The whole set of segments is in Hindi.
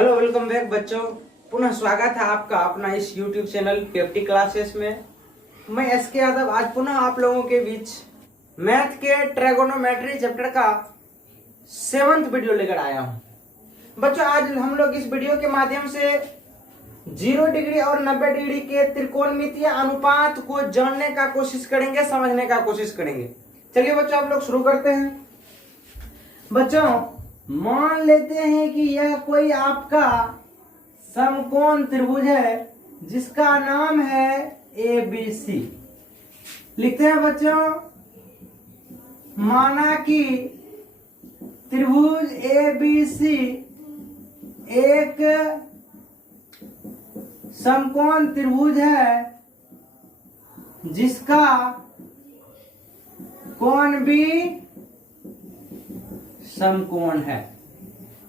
हेलो, वेलकम बैक बच्चों। पुनः स्वागत है आपका अपना इस YouTube चैनल पेप्टी क्लासेस में। मैं एस के यादव आज पुनः आप लोगों के बीच मैथ के ट्रायगोनोमेट्री चैप्टर का 7th वीडियो लेकर आया हूं। बच्चों, आज हम लोग इस वीडियो के माध्यम से 0 डिग्री और 90 डिग्री के त्रिकोणमितीय अनुपात को जानने का कोशिश करेंगे, समझने का कोशिश करेंगे। चलिए बच्चों, आप लोग शुरू करते हैं। बच्चों, मान लेते हैं कि यह कोई आपका समकोण त्रिभुज है जिसका नाम है ABC। लिखते हैं बच्चों, माना कि त्रिभुज ABC एक समकोण त्रिभुज है जिसका कोण भी समकोण है।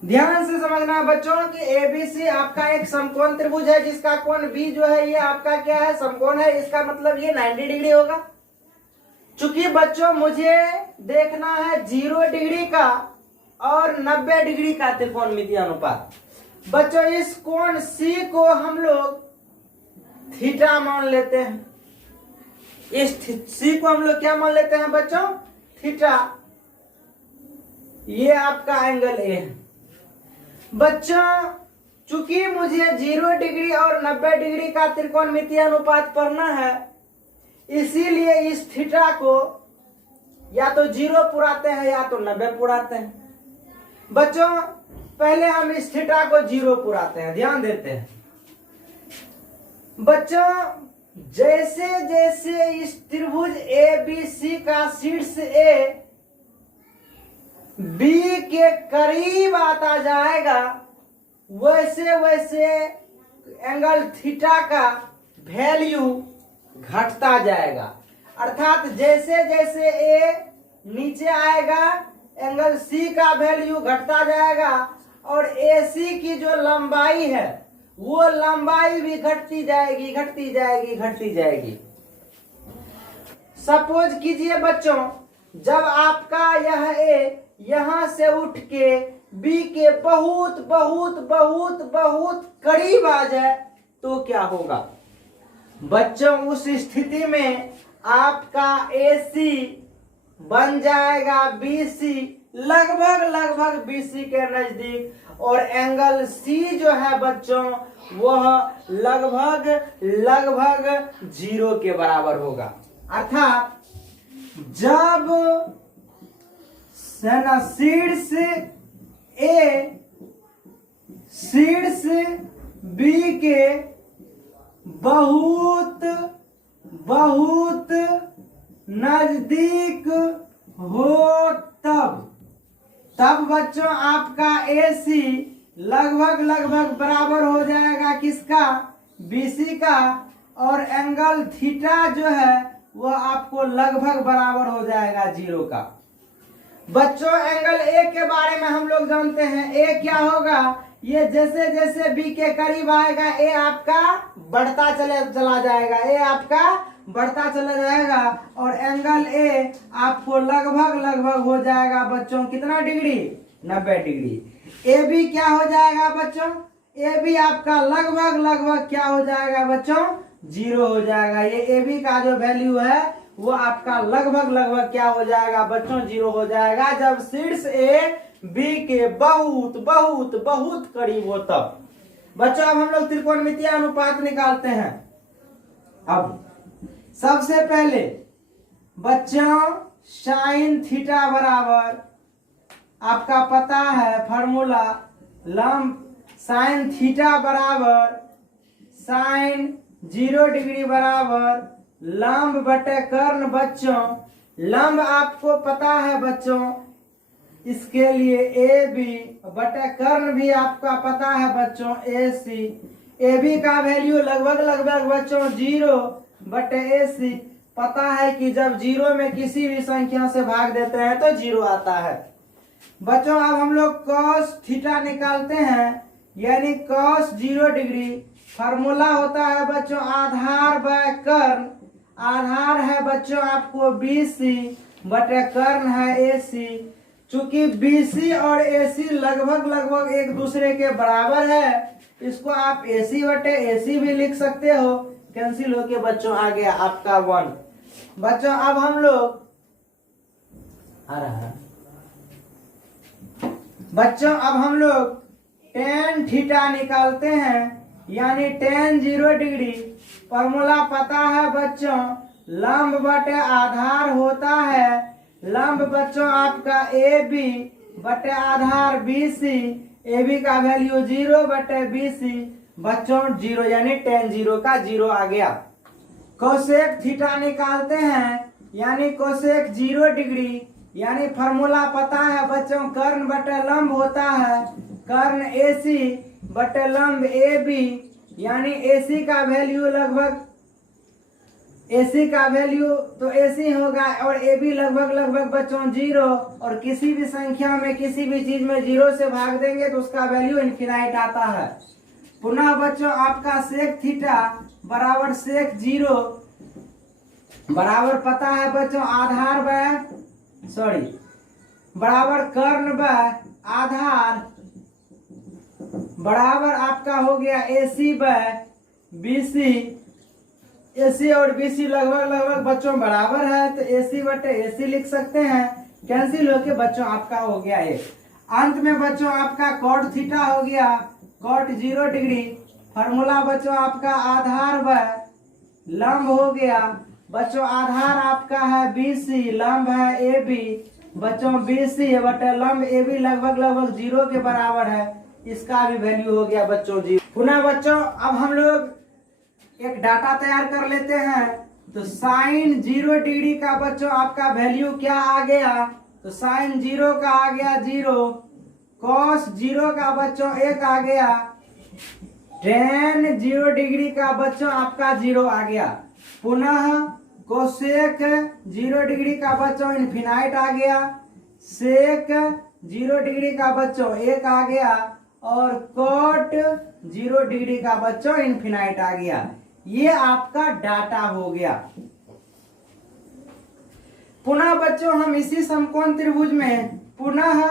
ध्यान से समझना है बच्चों कि ABC आपका एक समकोण त्रिभुज है जिसका कोण B जो है ये आपका क्या है, समकोण है। इसका मतलब ये 90 डिग्री होगा। चूंकि बच्चों मुझे देखना है 0 डिग्री का और 90 डिग्री का त्रिकोणमितीय अनुपात। बच्चों, इस कोण C को हम लोग थीटा मान लेते हैं। इस C को हम लोग क्या मान लेते हैं बच्चों? थीटा। ये आपका एंगल A है। बच्चों, चूंकि मुझे 0 डिग्री और 90 डिग्री का त्रिकोणमितीय अनुपात पढ़ना है, इसीलिए इस थीटा को या तो 0 पुराते हैं या तो 90 पुराते हैं। बच्चों, पहले हम इस थीटा को 0 पुराते हैं, ध्यान देते हैं। बच्चों, जैसे जैसे इस त्रिभुज ABC का शीर्ष A B के करीब आता जाएगा, वैसे वैसे एंगल थीटा का वैल्यू घटता जाएगा। अर्थात जैसे जैसे A नीचे आएगा, एंगल C का वैल्यू घटता जाएगा और AC की जो लंबाई है वो लंबाई भी घटती जाएगी, घटती जाएगी, घटती जाएगी। सपोज कीजिए बच्चों, जब आपका यह A यहां से उठ के B के बहुत बहुत बहुत बहुत करीब आ जाए तो क्या होगा? बच्चों, उस स्थिति में आपका AC बन जाएगा BC, लगभग लगभग BC के नजदीक, और एंगल C जो है बच्चों वह लगभग लगभग 0 के बराबर होगा। अर्थात जब शीर्ष A शीर्ष B के बहुत बहुत नजदीक हो तब बच्चों आपका AC लगभग लगभग बराबर हो जाएगा किसका? BC का, और एंगल थीटा जो है वह आपको लगभग बराबर हो जाएगा 0 का। बच्चों, एंगल A के बारे में हम लोग जानते हैं। A क्या होगा? ये जैसे जैसे B के करीब आएगा A आपका बढ़ता चला जाएगा, A आपका बढ़ता चला जाएगा, और एंगल A आपको लगभग लगभग हो जाएगा बच्चों कितना डिग्री? 90 डिग्री। AB क्या हो जाएगा बच्चों? AB आपका लगभग लगभग क्या हो जाएगा बच्चों? 0 हो जाएगा। ये AB का जो वैल्यू है वो आपका लगभग लगभग क्या हो जाएगा बच्चों? 0 हो जाएगा जब शीर्ष A B के बहुत बहुत बहुत करीब हो तब। बच्चों, अब हम लोग त्रिकोणमितीय अनुपात निकालते हैं। अब सबसे पहले बच्चों साइन थीटा बराबर आपका पता है फॉर्मूला, लंब साइन थीटा बराबर साइन 0 डिग्री बराबर लंब बटे कर्ण। बच्चों, लंब आपको पता है बच्चों, इसके लिए AB बटे कर्ण भी आपका पता है बच्चों AC। AB का वैल्यू लगभग लगभग बच्चों 0 बटे AC। पता है कि जब 0 में किसी भी संख्या से भाग देते हैं तो 0 आता है। बच्चों, अब हम लोग cos थीटा निकालते हैं, यानी cos 0 डिग्री। फार्मूला होता है बच्चों आधार बाय कर्ण। आधार है बच्चों आपको BC बटे कर्ण है AC। चूंकि बीसी और एसी लगभग लगभग एक दूसरे के बराबर है, इसको आप एसी बटे एसी भी लिख सकते हो। कैंसिल होके बच्चों आ गया आपका 1। बच्चों अब हम लोग आ रहा है बच्चों अब हम लोग tan थीटा निकालते हैं, यानी tan 0 डिग्री। फॉर्मूला पता है बच्चों, लंब बटे आधार होता है। लंब बच्चों आपका ए बी बटे आधार बी सी। ए बी का वैल्यू 0 बटे बी सी बच्चों 0, यानी tan 0 का 0 आ गया। कोसेक थीटा निकालते हैं, यानी कोसेक 0 डिग्री, यानी फॉर्मूला पता है बच्चों, कर्ण बटे लंब होता है। कर्ण AC बटे लंब AB, यानी AC का वैल्यू लगभग AC का वैल्यू तो AC होगा और AB लगभग लगभग बच्चों 0, और किसी भी संख्या में किसी भी चीज में 0 से भाग देंगे तो उसका वैल्यू इनफिनाइट आता है। पुनः बच्चों आपका सेक थीटा बराबर सेक 0 बराबर पता है बच्चों, आधार बराबर कर्ण बाय आधार बराबर आपका हो गया AC बाय BC। AC और BC लगभग लगभग बच्चों बराबर है, तो AC बटे AC लिख सकते हैं। कैंसिल होके बच्चों आपका हो गया 1। अंत में बच्चों आपका कॉट थीटा हो गया कॉट 0 डिग्री। फॉर्मूला बच्चों आपका आधार बाय लंब हो गया। बच्चों आधार आपका है BC, लंब है AB। बच्चों BC बटे लंब AB लगभग लगभग 0 के बराबर है, इसका भी वैल्यू हो गया बच्चों 0। पुनः बच्चों अब हम लोग एक डाटा तैयार कर लेते हैं। तो साइन 0 डिग्री का बच्चों आपका वैल्यू क्या आ गया, तो साइन 0 का आ गया 0। कॉस 0 का बच्चों 1 आ गया। tan 0 डिग्री का बच्चों आपका 0 आ गया। पुनः कोसेक 0 डिग्री का बच्चों इनफिनाइट आ गया। सेक 0 डिग्री का बच्चों 1 आ गया, और कोट 0 डिग्री का बच्चों इनफिनाइट आ गया। ये आपका डाटा हो गया। पुनः बच्चों हम इसी समकोण त्रिभुज में पुनः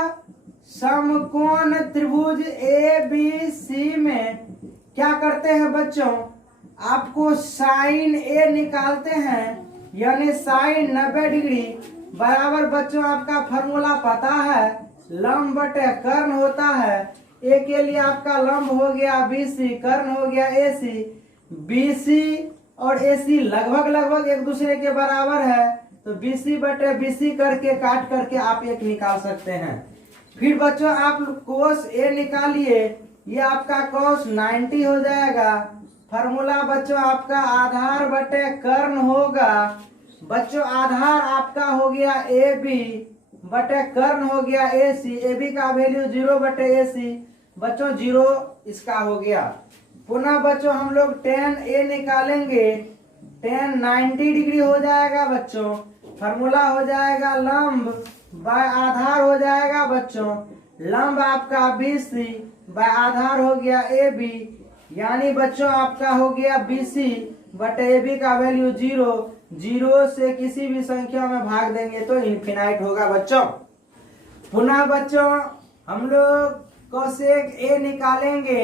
समकोण त्रिभुज ABC में क्या करते हैं बच्चों, आपको साइन A निकालते हैं, यानी साइन 90 डिग्री बराबर बच्चों आपका फॉर्मूला पता है, लंब बटे कर्ण होता है। A के लिए आपका लंब हो गया BC, कर्ण हो गया AC। BC और AC लगभग लगभग एक दूसरे के बराबर है, तो BC बटे BC करके काट करके आप 1 निकाल सकते हैं। फिर बच्चों आप कोस A निकालिए, ये आपका कोस 90 हो जाएगा। फॉर्मूला बच्चों आपका आधार बटे कर्ण होगा। बच्चों आधार आपका हो गया AB बटे कर्ण हो गया AC। AB का वैल्यू 0 बटे AC बच्चों 0 इसका हो गया। पुनः बच्चों हम लोग tan A निकालेंगे, tan 90 डिग्री हो जाएगा बच्चों। फॉर्मूला हो जाएगा लंब बाय आधार हो जाएगा बच्चों, लंब आपका BC बाय आधार हो गया AB, यानी बच्चों आपका हो गया BC बटे AB का वैल्यू 0। 0 से किसी भी संख्या में भाग देंगे तो इनफिनाइट होगा बच्चों। पुनः बच्चों हम लोग कोसेक A निकालेंगे,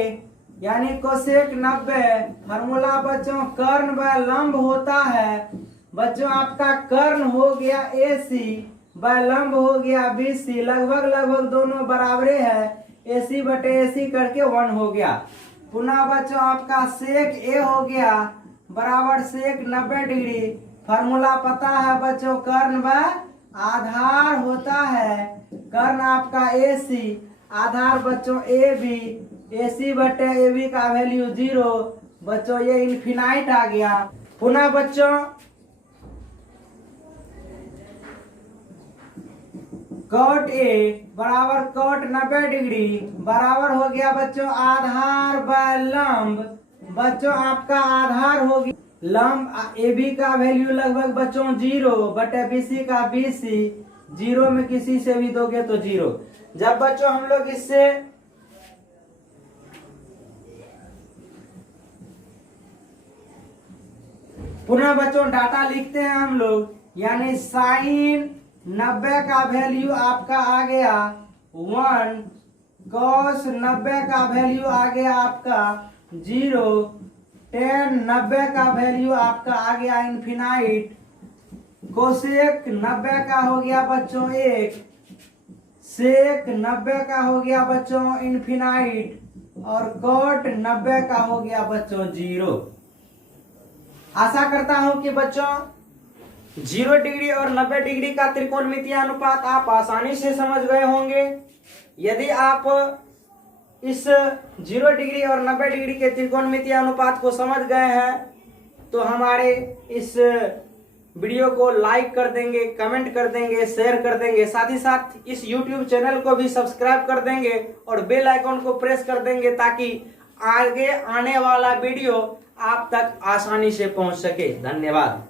यानी कोसेक 90। फॉर्मूला बच्चों कर्ण बाय लंब होता है। बच्चों आपका कर्ण हो गया AC बाय लंब हो गया BC, लगभग लगभग दोनों बराबरे है। AC बटे AC करके 1 हो गया। पुनः बच्चों आपका सेक A हो गया बराबर सेक 90 डिग्री। फॉर्मूला पता है बच्चों, कर्ण बाय आधार होता है। कर्ण आपका AC, आधार बच्चों AB। AC बटे AB का वैल्यू 0 बच्चों, ये इनफिनाइट आ गया। पुनः बच्चों कॉट A बराबर कॉट 90 डिग्री बराबर हो गया बच्चों आधार बाय लंब। बच्चों आपका आधार हो गया लंब AB का वैल्यू लगभग बच्चों 0 बटे BC का BC। 0 में किसी से भी दोगे तो 0। जब बच्चों हम लोग इससे पुनः बच्चों डाटा लिखते हैं हम लोग, यानी साइन 90 का वैल्यू आपका आ गया 1, cos 90 का वैल्यू आ गया आपका 0, tan 90 का वैल्यू आपका आ गया इनफिनाइट, कोसेक 90 का हो गया बच्चों 1, सेक 90 का हो गया बच्चों इनफिनाइट, और कॉट 90 का हो गया बच्चों 0। आशा करता हूं कि बच्चों 0 डिग्री और 90 डिग्री का त्रिकोणमितीय अनुपात आप आसानी से समझ गए होंगे। यदि आप इस 0 डिग्री और 90 डिग्री के त्रिकोणमितीय अनुपात को समझ गए हैं तो हमारे इस वीडियो को लाइक कर देंगे, कमेंट कर देंगे, शेयर कर देंगे, साथ ही साथ इस YouTube चैनल को भी सब्सक्राइब कर देंगे और बेल आइकन को प्रेस कर देंगे ताकि आगे आने वाला वीडियो आप तक आसानी से पहुंच सके। धन्यवाद।